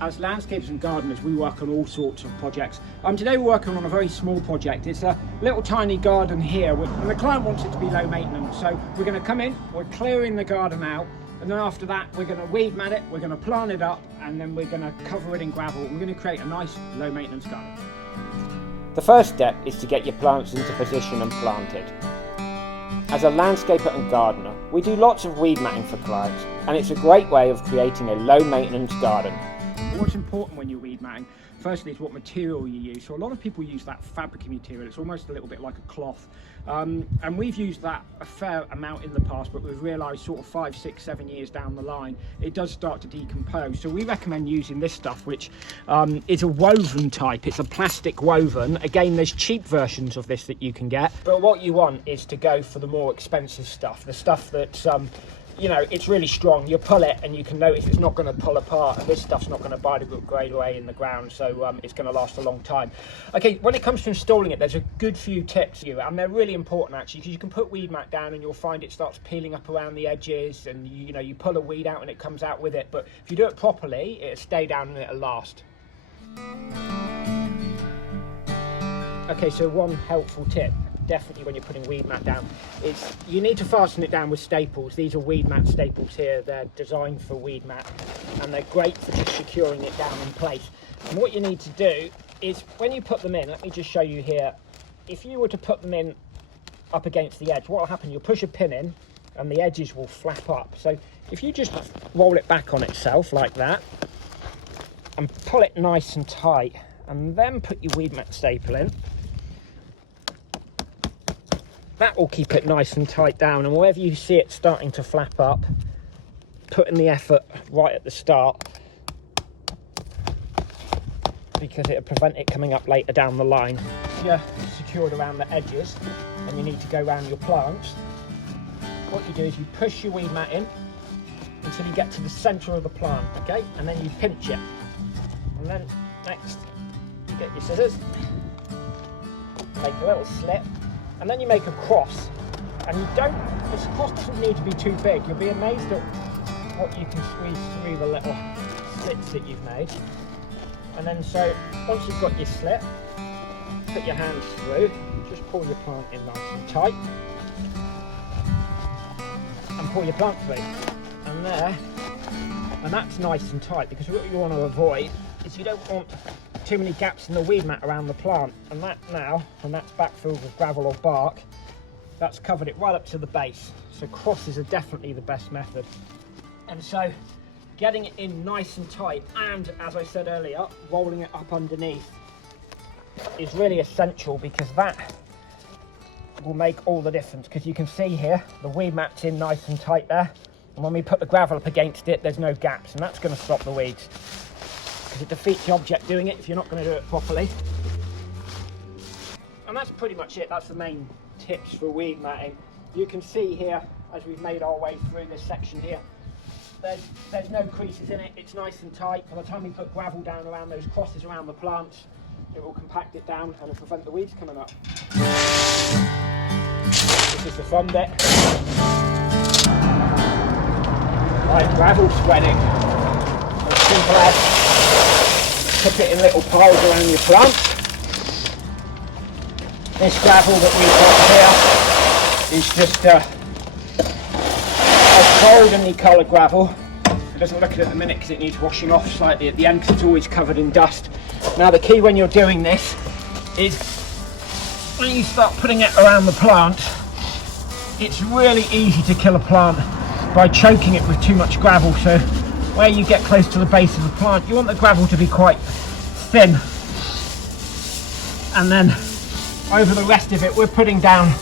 as landscapers and gardeners, we work on all sorts of projects. Today we're working on a very small project. It's a little tiny garden here, and the client wants it to be low maintenance. So we're going to come in, we're clearing the garden out, and then after that we're going to weed mat it, we're going to plant it up, and then we're going to cover it in gravel. We're going to create a nice low maintenance garden. The first step is to get your plants into position and planted. As a landscaper and gardener, we do lots of weed matting for clients, and it's a great way of creating a low maintenance garden. What's important when you're weed matting, firstly, is what material you use. So a lot of people use that fabric material. It's almost a little bit like a cloth. And we've used that a fair amount in the past, but we've realised sort of 5, 6, 7 years down the line, it does start to decompose. So we recommend using this stuff, which is a woven type. It's a plastic woven. Again, there's cheap versions of this that you can get. But what you want is to go for the more expensive stuff, the stuff that's you know, it's really strong. You pull it and you can notice it's not going to pull apart, and this stuff's not going to biodegrade away in the ground, so it's going to last a long time. Okay, when it comes to installing it, there's a good few tips here, and they're really important actually, because you can put weed mat down and you'll find it starts peeling up around the edges, and you know, you pull a weed out and it comes out with it. But if you do it properly, it'll stay down and it'll last. Okay, so one helpful tip, definitely when you're putting weed mat down, is you need to fasten it down with staples. These are weed mat staples here. They're designed for weed mat, and they're great for just securing it down in place. And what you need to do is, when you put them in, let me just show you here, if you were to put them in up against the edge, what will happen, you'll push a pin in and the edges will flap up. So if you just roll it back on itself like that and pull it nice and tight, and then put your weed mat staple in, that will keep it nice and tight down. And wherever you see it starting to flap up, put in the effort right at the start, because it'll prevent it coming up later down the line. You're secured around the edges and you need to go around your plants. What you do is you push your weed mat in until you get to the centre of the plant, okay? And then you pinch it. And then next, you get your scissors, make a little slit, and then you make a cross. And you don't, this cross doesn't need to be too big. You'll be amazed at what you can squeeze through the little slits that you've made. And then so, once you've got your slit, put your hands through, just pull your plant in nice and tight, and pull your plant through. And there, and that's nice and tight, because what you want to avoid is you don't want too many gaps in the weed mat around the plant. And that now, when that's backfilled with gravel or bark, that's covered it right up to the base. So crosses are definitely the best method. And so getting it in nice and tight, and as I said earlier, rolling it up underneath is really essential, because that will make all the difference. Because you can see here, the weed mat's in nice and tight there, and when we put the gravel up against it, there's no gaps, and that's going to stop the weeds, because it defeats the object doing it if you're not going to do it properly. And that's pretty much it. That's the main tips for weed matting. You can see here, as we've made our way through this section here, there's no creases in it. It's nice and tight. By the time we put gravel down around those crosses around the plants, it will compact it down and it'll prevent the weeds coming up. This is the front bit. Right, gravel spreading. As simple as put it in little piles around your plants. This gravel that we've got here is just a goldenly coloured gravel. It doesn't look it at the minute because it needs washing off slightly at the end, because it's always covered in dust. Now the key when you're doing this is when you start putting it around the plant, it's really easy to kill a plant by choking it with too much gravel. So where you get close to the base of the plant, you want the gravel to be quite thin, and then over the rest of it we're putting down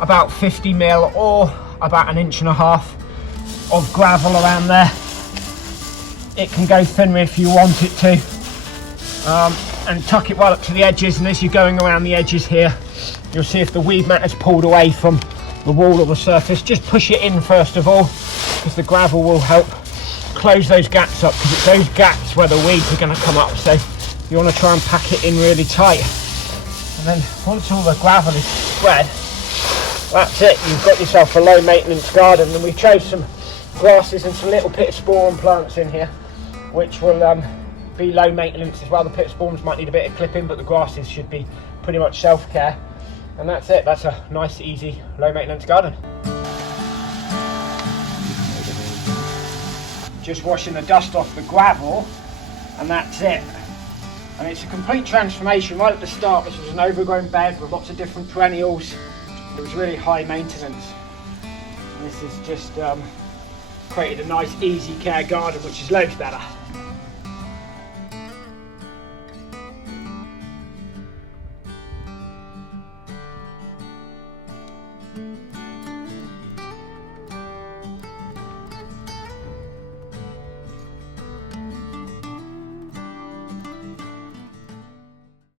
about 50 mil or about 1.5 inches of gravel around there. It can go thinner if you want it to, and tuck it right up to the edges. And as you're going around the edges here, you'll see if the weed mat is pulled away from the wall or the surface. Just push it in first of all, because the gravel will help close those gaps up, because it's those gaps where the weeds are going to come up. So you want to try and pack it in really tight. And then once all the gravel is spread, that's it. You've got yourself a low maintenance garden. And we chose some grasses and some little pittosporum plants in here, which will be low maintenance as well. The pip spawns might need a bit of clipping, but the grasses should be pretty much self-care. And that's it. That's a nice, easy, low maintenance garden. Just washing the dust off the gravel, and that's it. And it's a complete transformation. Right at the start, this was an overgrown bed with lots of different perennials. It was really high maintenance. And this has just created a nice, easy care garden, which is loads better.